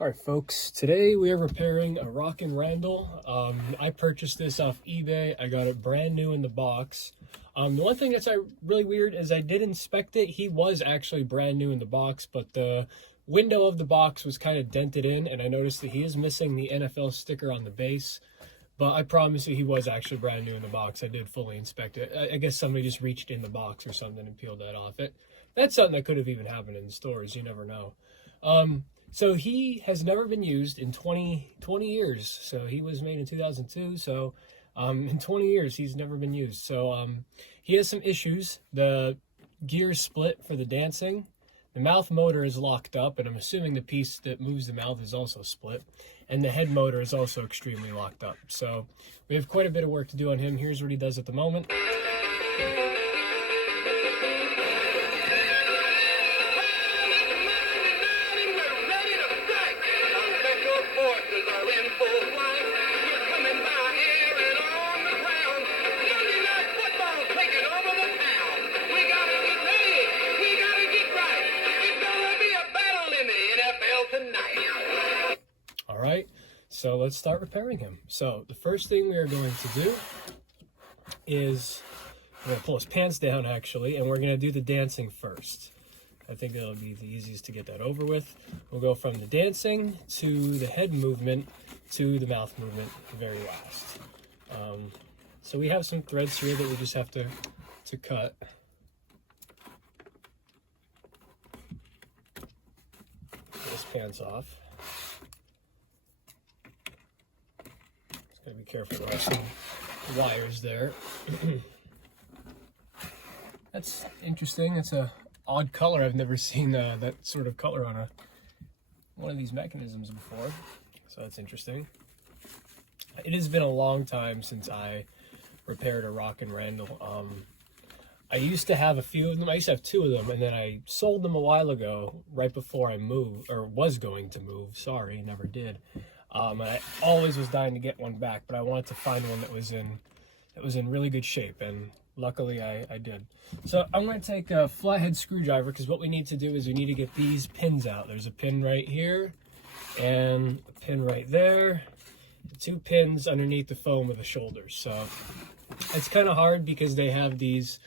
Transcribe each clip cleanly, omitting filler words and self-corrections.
Alright folks, today we are repairing a Rockin Randall. I purchased this off eBay. I got it brand new in the box. The one thing that's really weird is I did inspect it. He was actually brand new in the box, but the window of the box was kind of dented in, and I noticed that he is missing the NFL sticker on the base. But I promise you he was actually brand new in the box. I did fully inspect it. I guess somebody just reached in the box or something and peeled that off. That's something that could have even happened in stores. You never know. So he has never been used in 20 years. So he was made in 2002. So in 20 years, he's never been used. So he has some issues. The gear is split for the dancing. The mouth motor is locked up, and I'm assuming the piece that moves the mouth is also split. And the head motor is also extremely locked up. So we have quite a bit of work to do on him. Here's what he does at the moment. Alright, so let's start repairing him. So the first thing we are going to do is we're going to pull his pants down actually, and we're going to do the dancing first. I think that'll be the easiest to get that over with. We'll go from the dancing to the head movement to the mouth movement very last. So we have some threads here that we just have to cut. Get his pants off. Just gotta be careful, there are some wires there. That's interesting. That's a odd color. I've never seen that sort of color on one of these mechanisms before, so that's interesting. It has been a long time since I repaired a Rockin Randall. I used to have a few of them. I used to have two of them, and then I sold them a while ago, right before I moved, or was going to move. Sorry, never did. And I always was dying to get one back, but I wanted to find one that was in really good shape, and luckily I did. So I'm going to take a flathead screwdriver, because what we need to do is we need to get these pins out. There's a pin right here and a pin right there. 2 pins underneath the foam of the shoulders. So it's kind of hard because they have these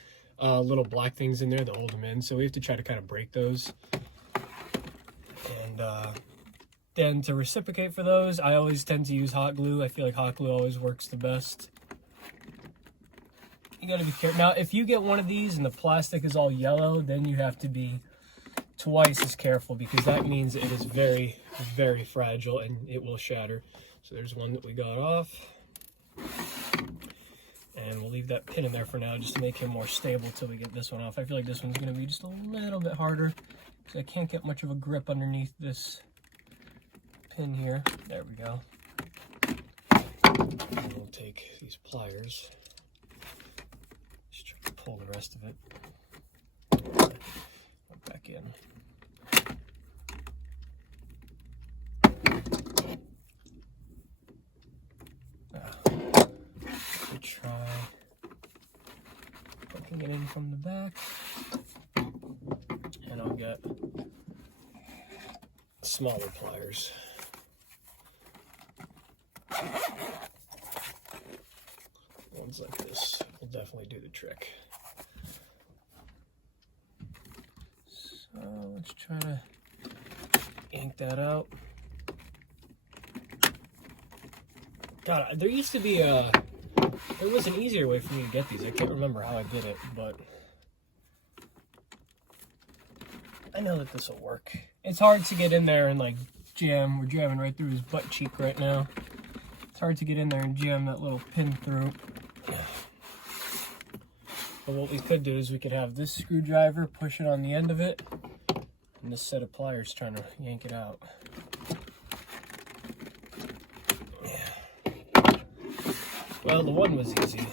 little black things in there that hold them in. So we have to try to kind of break those. And then to reciprocate for those, I always tend to use hot glue. I feel like hot glue always works the best. You gotta be careful. Now, if you get one of these and the plastic is all yellow, then you have to be twice as careful, because that means it is very, very fragile and it will shatter. So there's one that we got off. And we'll leave that pin in there for now just to make him more stable till we get this one off. I feel like this one's gonna be just a little bit harder because I can't get much of a grip underneath this pin here. There we go. And we'll take these pliers. Just try to pull the rest of it. Put back in. Try poking it in from the back, and I'll get smaller pliers. Ones like this will definitely do the trick. So let's try to yank that out. God, there used to be there was an easier way for me to get these. I can't remember how I did it, but I know that this will work. It's hard to get in there and like jam. We're jamming right through his butt cheek right now. It's hard to get in there and jam that little pin through. But what we could do is we could have this screwdriver, push it on the end of it, and this set of pliers trying to yank it out. Well, the one was easy.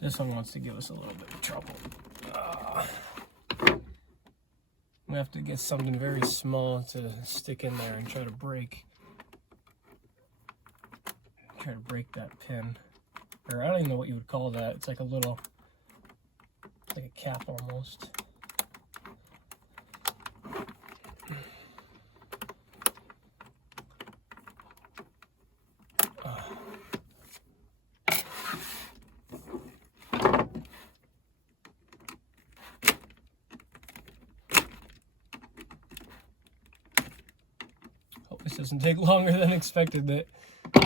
This one wants to give us a little bit of trouble. We have to get something very small to stick in there and try to break that pin. Or I don't even know what you would call that. It's like a little, it's like a cap almost. This doesn't take longer than expected. The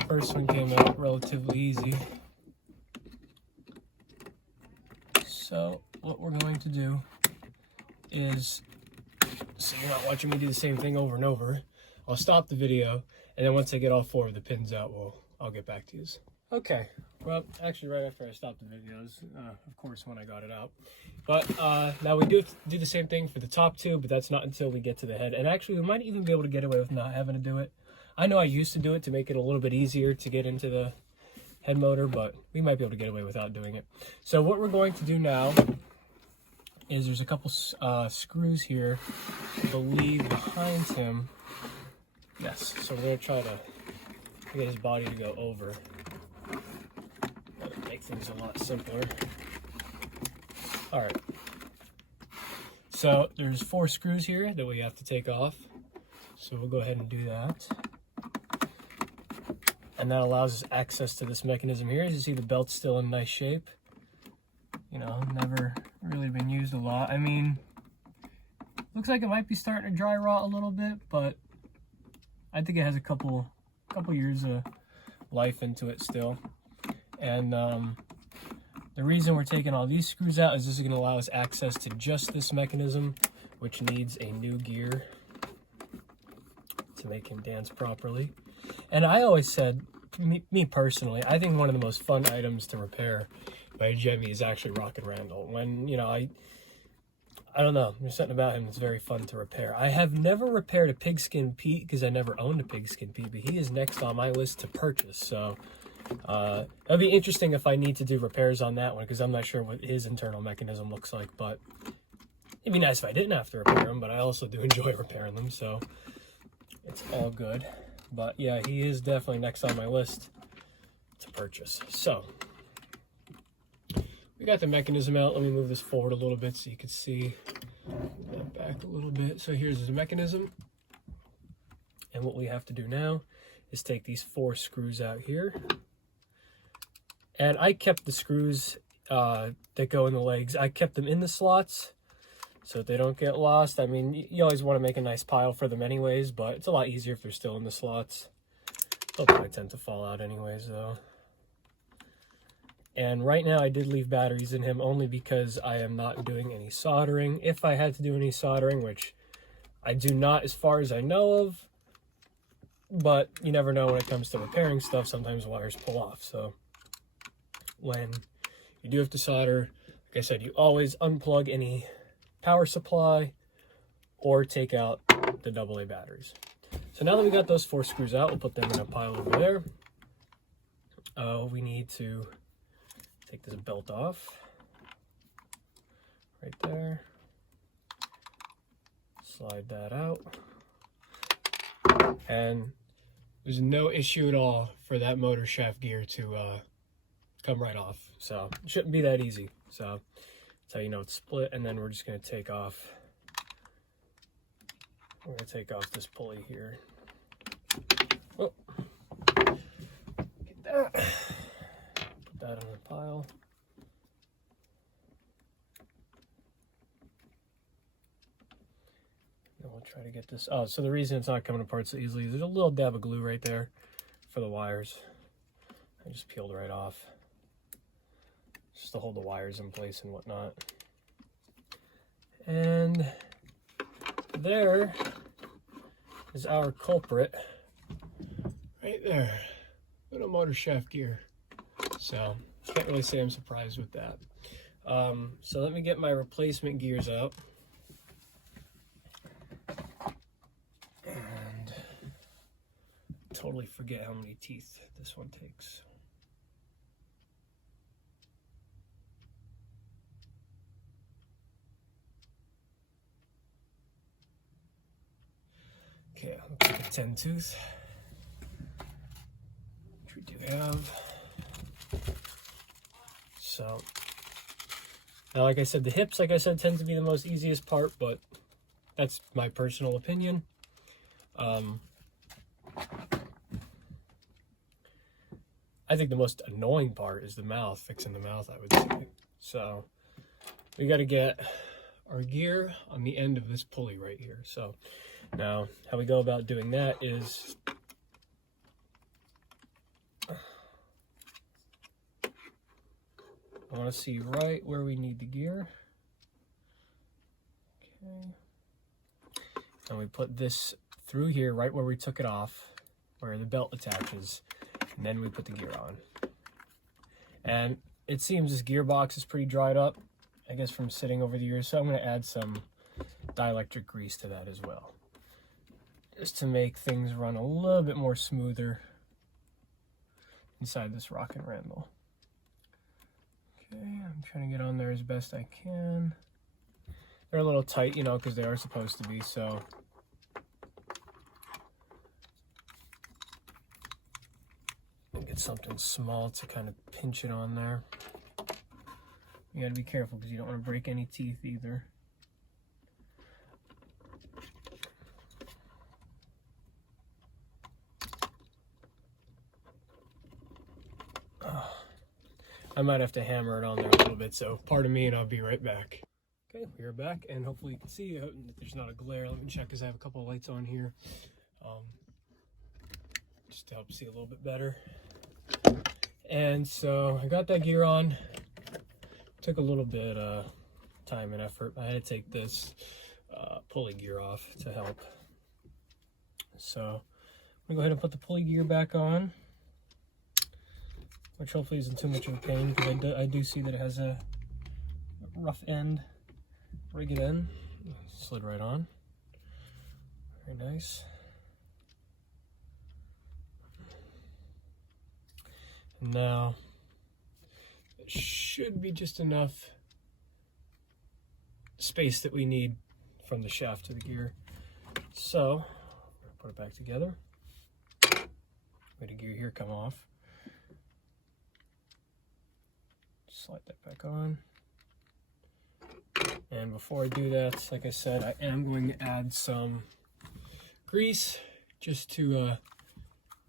first one came out relatively easy. So what we're going to do is, so you're not watching me do the same thing over and over, I'll stop the video, and then once I get all 4 of the pins out, I'll get back to you. Okay, well, actually right after I stopped the videos, of course, when I got it out. But now we do the same thing for the top 2, but that's not until we get to the head. And actually, we might even be able to get away with not having to do it. I know I used to do it to make it a little bit easier to get into the head motor, but we might be able to get away without doing it. So what we're going to do now is there's a couple screws here, I believe, behind him. Yes, so we're going to try to get his body to go over. That'll make things a lot simpler. All right. So there's 4 screws here that we have to take off. So we'll go ahead and do that. And that allows us access to this mechanism here. As you see, the belt's still in nice shape. You know, never really been used a lot. I mean, looks like it might be starting to dry rot a little bit, but I think it has a couple years of life into it still. And the reason we're taking all these screws out is this is going to allow us access to just this mechanism, which needs a new gear to make him dance properly. And I always said, me personally, I think one of the most fun items to repair by Gemmy is actually Rockin Randall. When, you know, I don't know, there's something about him that's very fun to repair. I have never repaired a Pigskin Pete because I never owned a Pigskin Pete, but he is next on my list to purchase. So it'll be interesting if I need to do repairs on that one, because I'm not sure what his internal mechanism looks like, but it'd be nice if I didn't have to repair them, but I also do enjoy repairing them, so it's all good. But yeah, he is definitely next on my list to purchase. So we got the mechanism out. Let me move this forward a little bit so you can see that back a little bit. So here's the mechanism. And what we have to do now is take these 4 screws out here. And I kept the screws that go in the legs, I kept them in the slots so they don't get lost. I mean, you always want to make a nice pile for them anyways, but it's a lot easier if they're still in the slots. They'll probably tend to fall out anyways, though. And right now I did leave batteries in him only because I am not doing any soldering. If I had to do any soldering, which I do not as far as I know of, but you never know when it comes to repairing stuff, sometimes wires pull off. So when you do have to solder, like I said, you always unplug any power supply or take out the AA batteries. So now that we got those 4 screws out, we'll put them in a pile over there. We need to take this belt off right there, slide that out, and there's no issue at all for that motor shaft gear to come right off. So it shouldn't be that easy. So that's how you know it's split. And then we're just going to take off, this pulley here. Oh, get that. Put that on a pile. And we'll try to get this. Oh, so the reason it's not coming apart so easily is there's a little dab of glue right there for the wires. I just peeled right off, just to hold the wires in place and whatnot. And there is our culprit right there, little motor shaft gear. So can't really say I'm surprised with that. So let me get my replacement gears out. And totally forget how many teeth this one takes. Okay, looks like a 10 tooth, which we do have. So now, like I said, the hips, like I said, tend to be the most easiest part, but that's my personal opinion. I think the most annoying part is the mouth, fixing the mouth, I would say. So we got to get our gear on the end of this pulley right here. So Now, how we go about doing that is I want to see right where we need the gear. Okay. And we put this through here, right where we took it off, where the belt attaches, and then we put the gear on. And it seems this gearbox is pretty dried up, I guess from sitting over the years, so I'm going to add some dielectric grease to that as well, just to make things run a little bit more smoother inside this Rockin Randall. Okay, I'm trying to get on there as best I can. They're a little tight, you know, because they are supposed to be, so. I'll get something small to kind of pinch it on there. You gotta be careful because you don't want to break any teeth either. I might have to hammer it on there a little bit, so pardon me and I'll be right back. Okay, we are back, and hopefully you can see there's not a glare. Let me check because I have a couple of lights on here, just to help see a little bit better. And so I got that gear on. Took a little bit time and effort. I had to take this pulley gear off to help. So I'm gonna go ahead and put the pulley gear back on, which hopefully isn't too much of a pain because I do see that it has a rough end. Rig it in, slid right on. Very nice. And now it should be just enough space that we need from the shaft to the gear. So put it back together. Let the gear here come off. Slide that back on. And before I do that, like I said, I am going to add some grease just to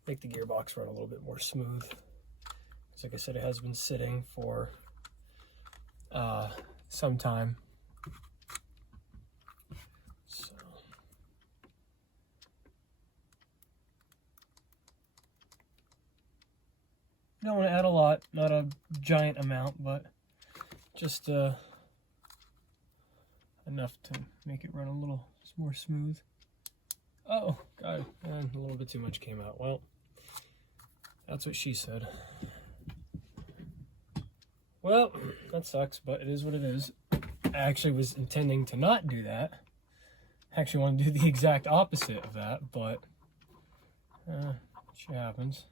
make the gearbox run a little bit more smooth. Because like I said, it has been sitting for some time. So. You don't want to add a lot, not a giant amount, but just enough to make it run a little more smooth. Oh, God, a little bit too much came out. Well, that's what she said. Well, that sucks, but it is what it is. I actually was intending to not do that. I actually want to do the exact opposite of that, but shit happens.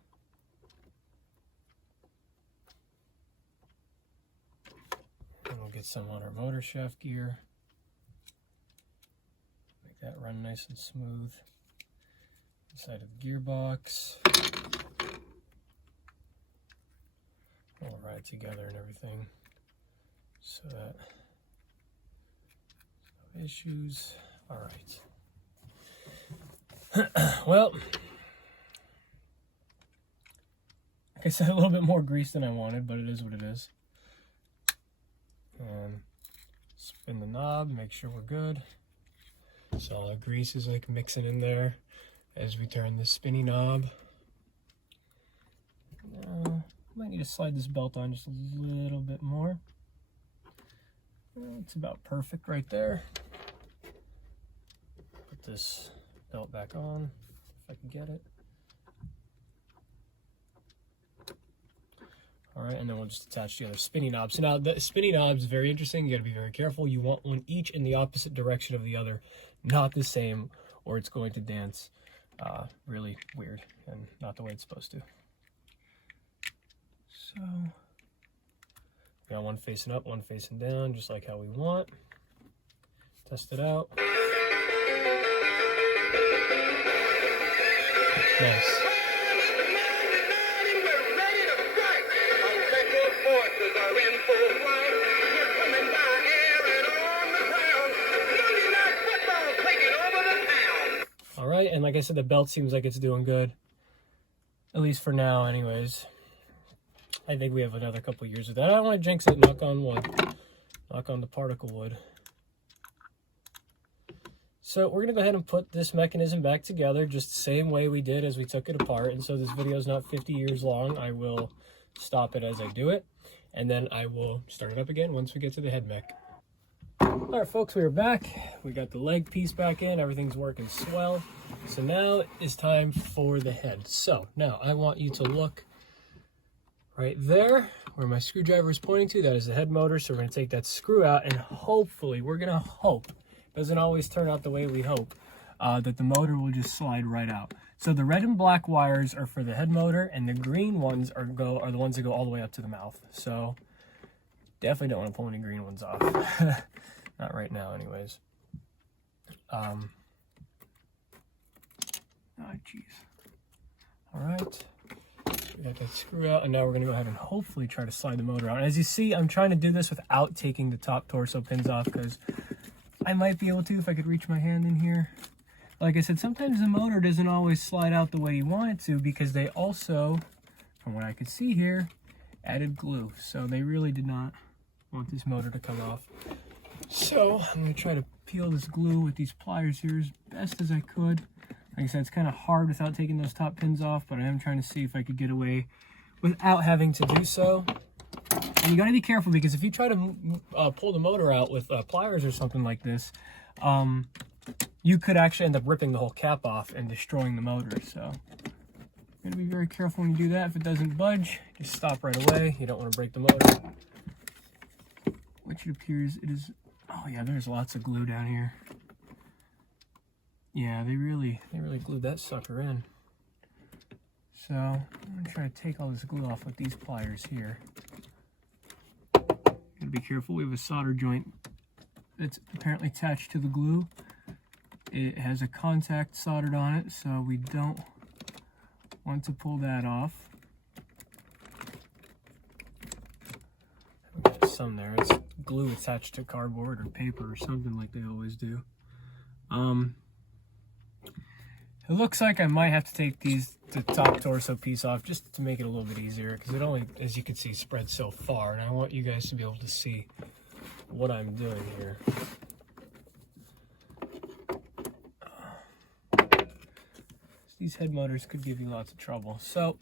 And we'll get some on our motor shaft gear. Make that run nice and smooth. Inside of the gearbox. We'll ride together and everything. So that no issues. All right. Well, like I said, a little bit more grease than I wanted, but it is what it is. And spin the knob, make sure we're good. So all the grease is like mixing in there as we turn the spinny knob. Might need to slide this belt on just a little bit more. It's about perfect right there. Put this belt back on if I can get it. All right, and then we'll just attach the other spinny knob. So now the spinny knob is very interesting. You got to be very careful. You want one each in the opposite direction of the other, not the same, or it's going to dance really weird and not the way it's supposed to. So we got one facing up, one facing down, just like how we want. Test it out. Nice. All right, and like I said, the belt seems like it's doing good, at least for now anyways. I think we have another couple years of that. I don't want to jinx it, knock on wood. Knock on the particle wood. So we're going to go ahead and put this mechanism back together just the same way we did as we took it apart. And so this video is not 50 years long. I will stop it as I do it, and then I will start it up again once we get to the head mech. All right, folks, we are back. We got the leg piece back in. Everything's working swell. So now it's time for the head. So now I want you to look right there where my screwdriver is pointing to. That is the head motor. So we're going to take that screw out, and hopefully, we're going to hope, doesn't always turn out the way we hope, that the motor will just slide right out. So the red and black wires are for the head motor, and the green ones are the ones that go all the way up to the mouth. So definitely don't want to pull any green ones off. Not right now, anyways. Oh, jeez. All right. We got that screw out, and now we're going to go ahead and hopefully try to slide the motor out. And as you see, I'm trying to do this without taking the top torso pins off, because I might be able to if I could reach my hand in here. Like I said, sometimes the motor doesn't always slide out the way you want it to, because they also, from what I could see here, added glue. So they really did not want this motor to come off. So I'm going to try to peel this glue with these pliers here as best as I could. Like I said, it's kind of hard without taking those top pins off, but I am trying to see if I could get away without having to do so. And you got to be careful, because if you try to pull the motor out with pliers or something like this, you could actually end up ripping the whole cap off and destroying the motor. So you got to be very careful when you do that. If it doesn't budge, just stop right away. You don't want to break the motor. Which it appears it is. Oh yeah, there's lots of glue down here. Yeah, they really glued that sucker in. So I'm gonna try to take all this glue off with these pliers here. Gotta be careful. We have a solder joint that's apparently attached to the glue. It has a contact soldered on it, so we don't want to pull that off. Some there. It's glue attached to cardboard or paper or something like they always do. It looks like I might have to take the top torso piece off just to make it a little bit easier, because it only, as you can see, spreads so far, and I want you guys to be able to see what I'm doing here. These head motors could give you lots of trouble. So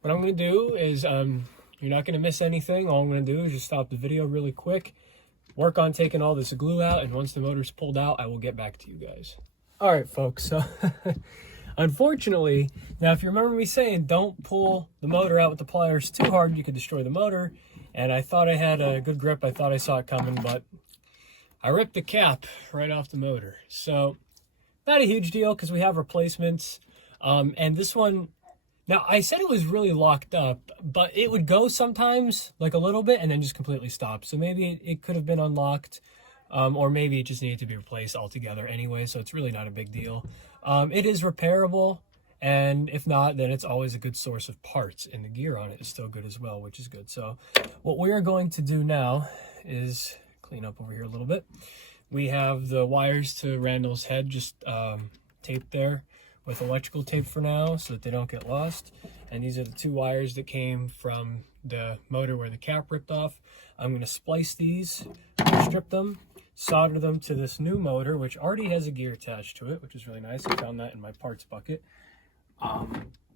what I'm going to do is, you're not going to miss anything. All I'm going to do is just stop the video really quick, work on taking all this glue out, and once the motor's pulled out, I will get back to you guys. All right, folks, so unfortunately, now if you remember me saying don't pull the motor out with the pliers too hard, you could destroy the motor, and I thought I had a good grip. I thought I saw it coming, but I ripped the cap right off the motor. So not a huge deal, because we have replacements. And this one, now I said it was really locked up, but it would go sometimes like a little bit and then just completely stop. So maybe it could have been unlocked, or maybe it just needed to be replaced altogether anyway. So it's really not a big deal. It is repairable, and if not, then it's always a good source of parts, and the gear on it is still good as well, which is good. So what we are going to do now is clean up over here a little bit. We have the wires to Randall's head just taped there with electrical tape for now, so that they don't get lost. And these are the two wires that came from the motor where the cap ripped off. I'm going to splice these, strip them, solder them to this new motor, which already has a gear attached to it, which is really nice. I found that in my parts bucket.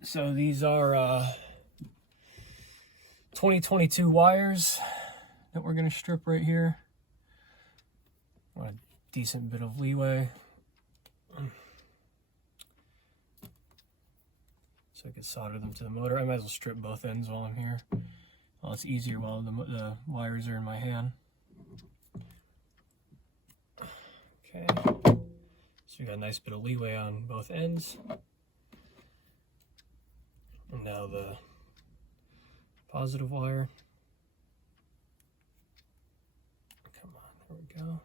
So these are 2022 wires that we're going to strip right here. Want a decent bit of leeway. So I can solder them to the motor. I might as well strip both ends while I'm here. Well, it's easier while the wires are in my hand. Okay. So we got a nice bit of leeway on both ends. And now the positive wire. Come on, there we go.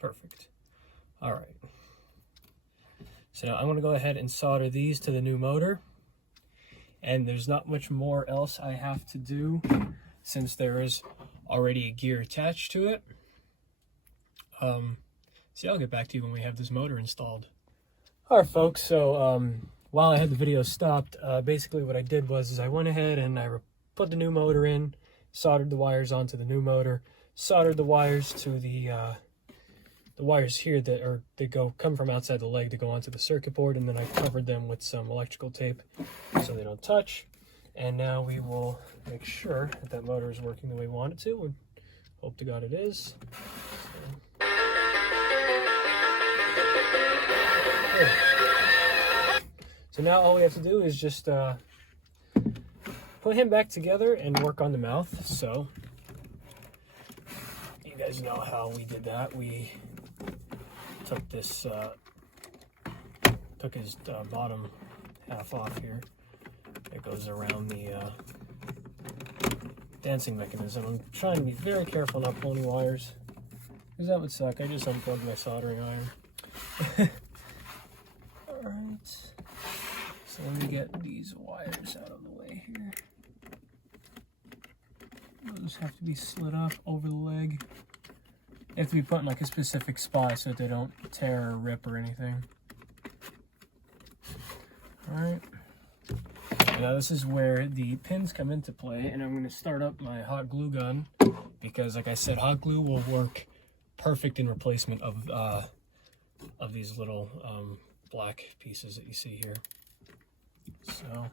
Perfect. All right. So now I'm going to go ahead and solder these to the new motor. And there's not much more else I have to do, since there is already a gear attached to it. So I'll get back to you when we have this motor installed. All right, folks. So while I had the video stopped, basically what I did was I went ahead and I put the new motor in, soldered the wires onto the new motor, soldered the wires to the wires here that come from outside the leg to go onto the circuit board, and then I covered them with some electrical tape so they don't touch. And now we will make sure that that motor is working the way we want it to. We hope to God it is. So now all we have to do is just put him back together and work on the mouth. So you guys know how we did that. We took this, took his bottom half off here. It goes around the dancing mechanism. I'm trying to be very careful not pulling any wires, because that would suck. I just unplugged my soldering iron. Alright, so let me get these wires out of the way here. Those have to be slid up over the leg. They have to be put in like a specific spot so that they don't tear or rip or anything. Alright. Now this is where the pins come into play, and I'm going to start up my hot glue gun because, like I said, hot glue will work perfect in replacement of these little black pieces that you see here. So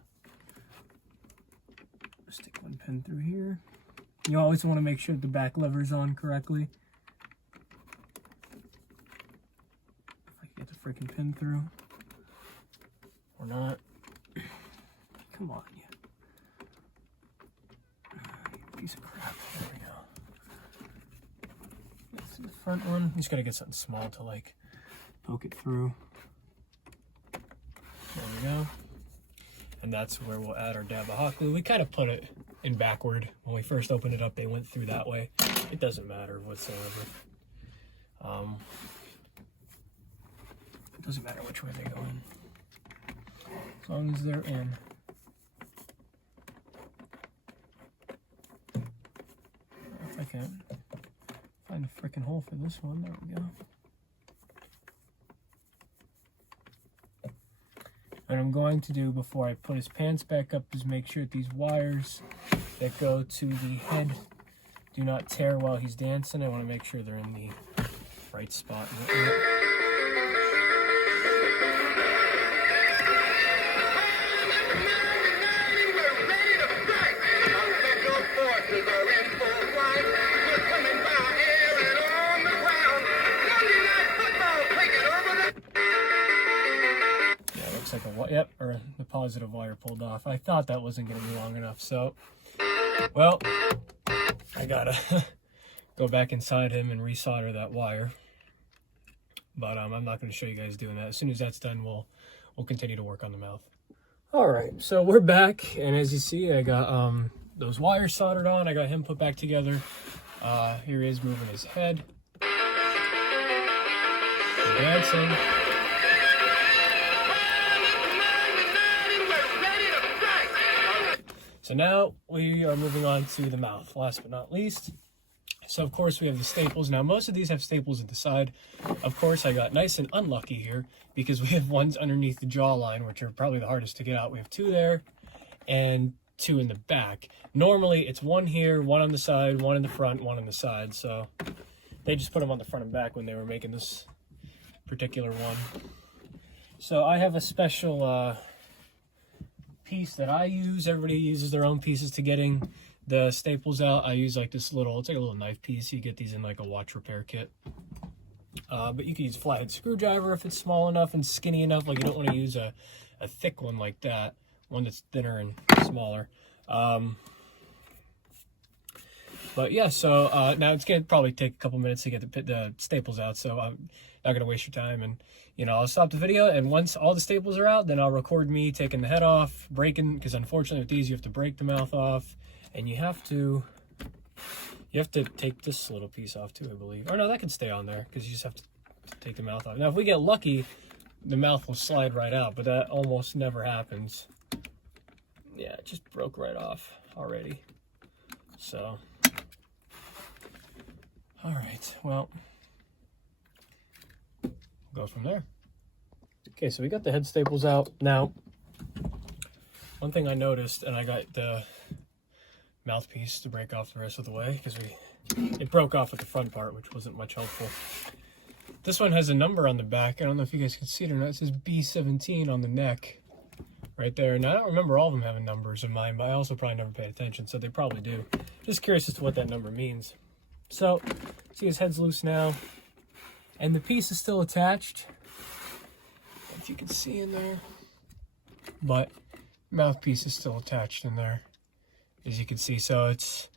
stick one pin through here. You always want to make sure the back lever's on correctly. If I can get the freaking pin through or not. Come on, you piece of crap. There we go. That's the front one. You just gotta get something small to like poke it through. There we go. And that's where we'll add our dab of hot glue. We kind of put it in backward. When we first opened it up, they went through that way. It doesn't matter whatsoever. It doesn't matter which way they go in, as long as they're in. If I can find a freaking hole for this one, there we go. What I'm going to do before I put his pants back up is make sure that these wires that go to the head do not tear while he's dancing. I want to make sure they're in the right spot. Yep, or the positive wire pulled off. I thought that wasn't going to be long enough, so, well, I gotta go back inside him and resolder that wire. But I'm not going to show you guys doing that. As soon as that's done, we'll continue to work on the mouth. All right, so we're back, and as you see, I got those wires soldered on. I got him put back together. Here he is moving his head, dancing. So now we are moving on to the mouth, last but not least. So of course we have the staples. Now most of these have staples at the side. Of course I got nice and unlucky here because we have ones underneath the jawline, which are probably the hardest to get out. We have two there and two in the back. Normally it's one here, one on the side, one in the front, one on the side. So they just put them on the front and back when they were making this particular one. So I have a special piece that I use. Everybody uses their own pieces to getting the staples out. I use like this little, it's like a little knife piece. You get these in like a watch repair kit. But you can use a flathead screwdriver if it's small enough and skinny enough. Like you don't want to use a thick one like that, one that's thinner and smaller. But yeah, so now it's gonna probably take a couple minutes to get the staples out, so I'm not gonna waste your time. And you know, I'll stop the video, and once all the staples are out, then I'll record me taking the head off, breaking, because unfortunately with these you have to break the mouth off, and you have to take this little piece off too, I believe. Or no, that can stay on there because you just have to take the mouth off. Now if we get lucky, the mouth will slide right out, but that almost never happens. Yeah, it just broke right off already. So all right, well, goes from there. Okay, so we got the head staples out. Now, one thing I noticed, and I got the mouthpiece to break off the rest of the way, because it broke off at the front part, which wasn't much helpful. This one has a number on the back. I don't know if you guys can see it or not. It says B17 on the neck right there. And I don't remember all of them having numbers in mine, but I also probably never paid attention, so they probably do. Just curious as to what that number means. So, see, his head's loose now, and the piece is still attached, if you can see in there, but mouthpiece is still attached in there, as you can see. So it's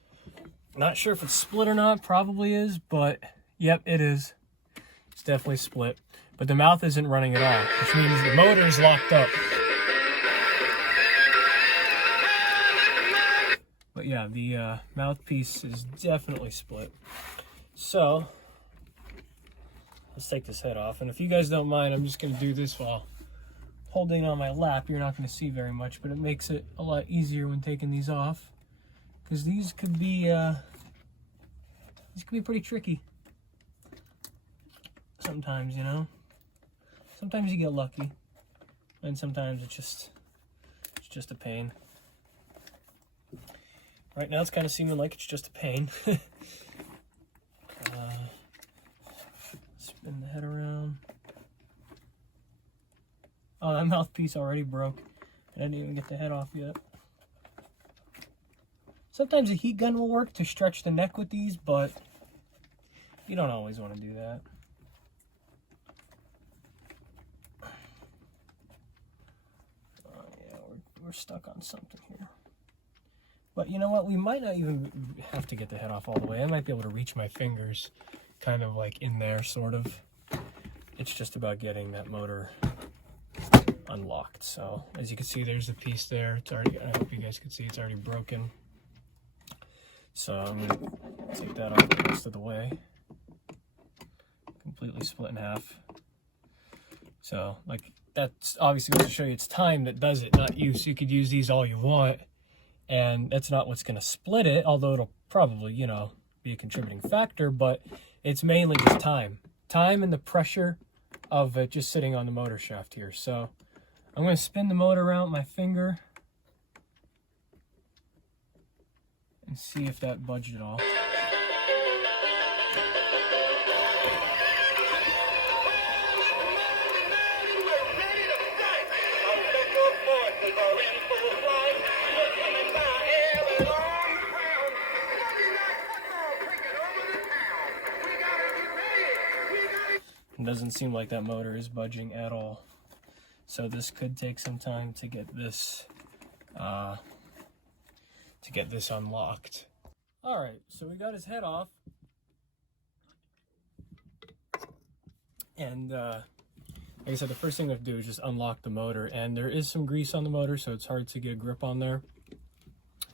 not sure if it's split or not. Probably is, but yep, it is. It's definitely split, but the mouth isn't running at all, which means the motor is locked up. But yeah, the mouthpiece is definitely split. So let's take this head off, and if you guys don't mind, I'm just going to do this while holding it on my lap. You're not going to see very much, but it makes it a lot easier when taking these off, because these could be pretty tricky sometimes, you know. Sometimes you get lucky, and sometimes it's just a pain. Right now it's kind of seeming like it's just a pain. Spin the head around. Oh, that mouthpiece already broke. I didn't even get the head off yet. Sometimes a heat gun will work to stretch the neck with these, but you don't always want to do that. Yeah, we're stuck on something here. But you know what? We might not even have to get the head off all the way. I might be able to reach my fingers kind of like in there, sort of. It's just about getting that motor unlocked. So as you can see, there's the piece there. It's already, I hope you guys can see it's already broken. So I'm going to take that off the rest of the way. Completely split in half. So like that's obviously going to show you it's time that does it, not you. So you could use these all you want. And that's not what's going to split it, although it'll probably, you know, be a contributing factor, but it's mainly just time. Time and the pressure of it just sitting on the motor shaft here. So I'm going to spin the motor around with my finger and see if that budged at all. It doesn't seem like that motor is budging at all. So this could take some time to get this unlocked. All right, so we got his head off, and like I said, the first thing we have to do is just unlock the motor, and there is some grease on the motor, so it's hard to get a grip on there.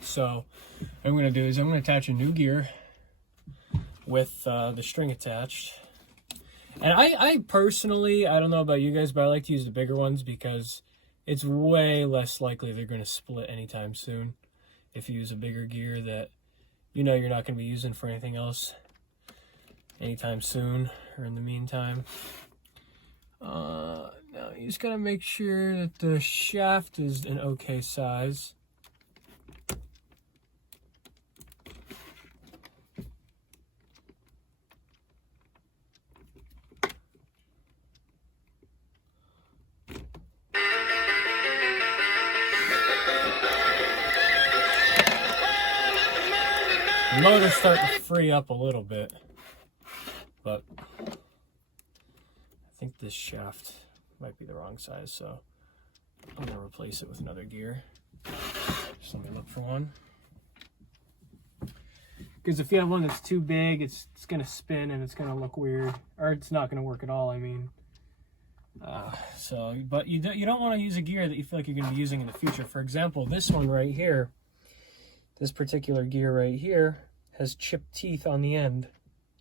So what I'm going to do is I'm going to attach a new gear with the string attached. And I personally, I don't know about you guys, but I like to use the bigger ones because it's way less likely they're going to split anytime soon if you use a bigger gear that you know you're not going to be using for anything else anytime soon or in the meantime. Now you just got to make sure that the shaft is an okay size. The motor's starting to free up a little bit, but I think this shaft might be the wrong size, so I'm going to replace it with another gear. Just let me look for one. Because if you have one that's too big, it's going to spin and it's going to look weird, or it's not going to work at all, I mean. But you don't want to use a gear that you feel like you're going to be using in the future. For example, this one right here, this particular gear right here has chipped teeth on the end.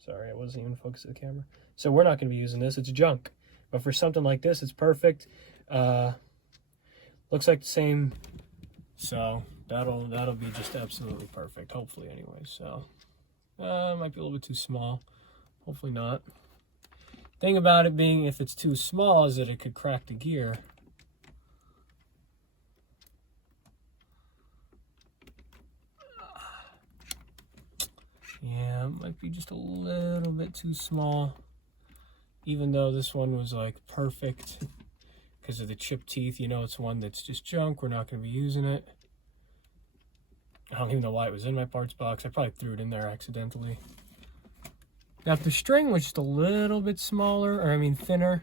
Sorry, I wasn't even focused at the camera. So we're not going to be using this. It's junk. But for something like this, it's perfect. Looks like the same. So that'll be just absolutely perfect. Hopefully, anyway. So might be a little bit too small. Hopefully not. Thing about it being, if it's too small, is that it could crack the gear. Yeah, it might be just a little bit too small. Even though this one was like perfect because of the chipped teeth, you know, it's one that's just junk. We're not going to be using it. I don't even know why it was in my parts box. I probably threw it in there accidentally. Now, if the string was just a little bit smaller, or I mean thinner,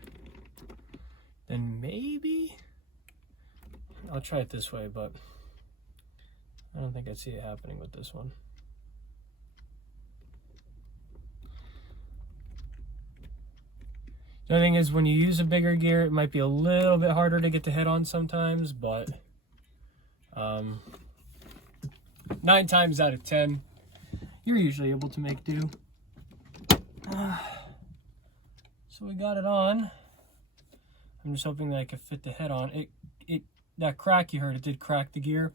then maybe I'll try it this way, but I don't think I see it happening with this one. The thing is, when you use a bigger gear, it might be a little bit harder to get the head on sometimes, but 9 times out of 10, you're usually able to make do. So we got it on. I'm just hoping that I can fit the head on. That crack you heard, it did crack the gear,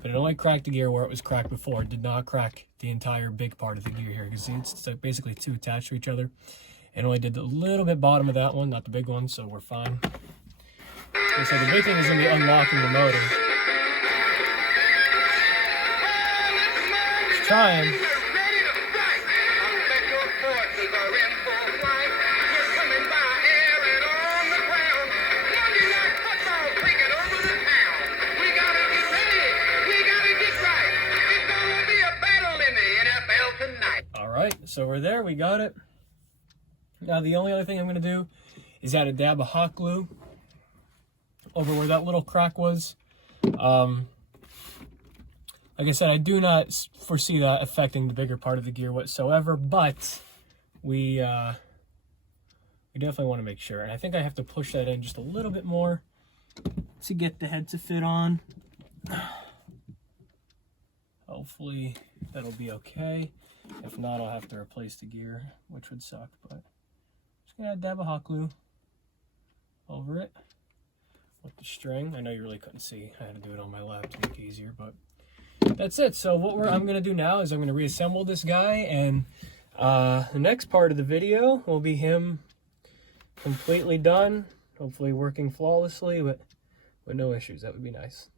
but it only cracked the gear where it was cracked before. It did not crack the entire big part of the gear here. You can see it's basically 2 attached to each other. It only did the little bit bottom of that one, not the big one, so we're fine. And so the big thing is going to be unlocking the motor. Let's try him. All right, so we're there, we got it. Now the only other thing I'm going to do is add a dab of hot glue over where that little crack was. Like I said, I do not foresee that affecting the bigger part of the gear whatsoever, but we definitely want to make sure. And I think I have to push that in just a little bit more to get the head to fit on. Hopefully that'll be okay. If not, I'll have to replace the gear, which would suck, but just gonna dab a hot glue over it with the string. I know you really couldn't see. I had to do it on my lap to make it easier, but that's it. So what I'm gonna do now is I'm gonna reassemble this guy, and the next part of the video will be him completely done, hopefully working flawlessly, but with no issues. That would be nice.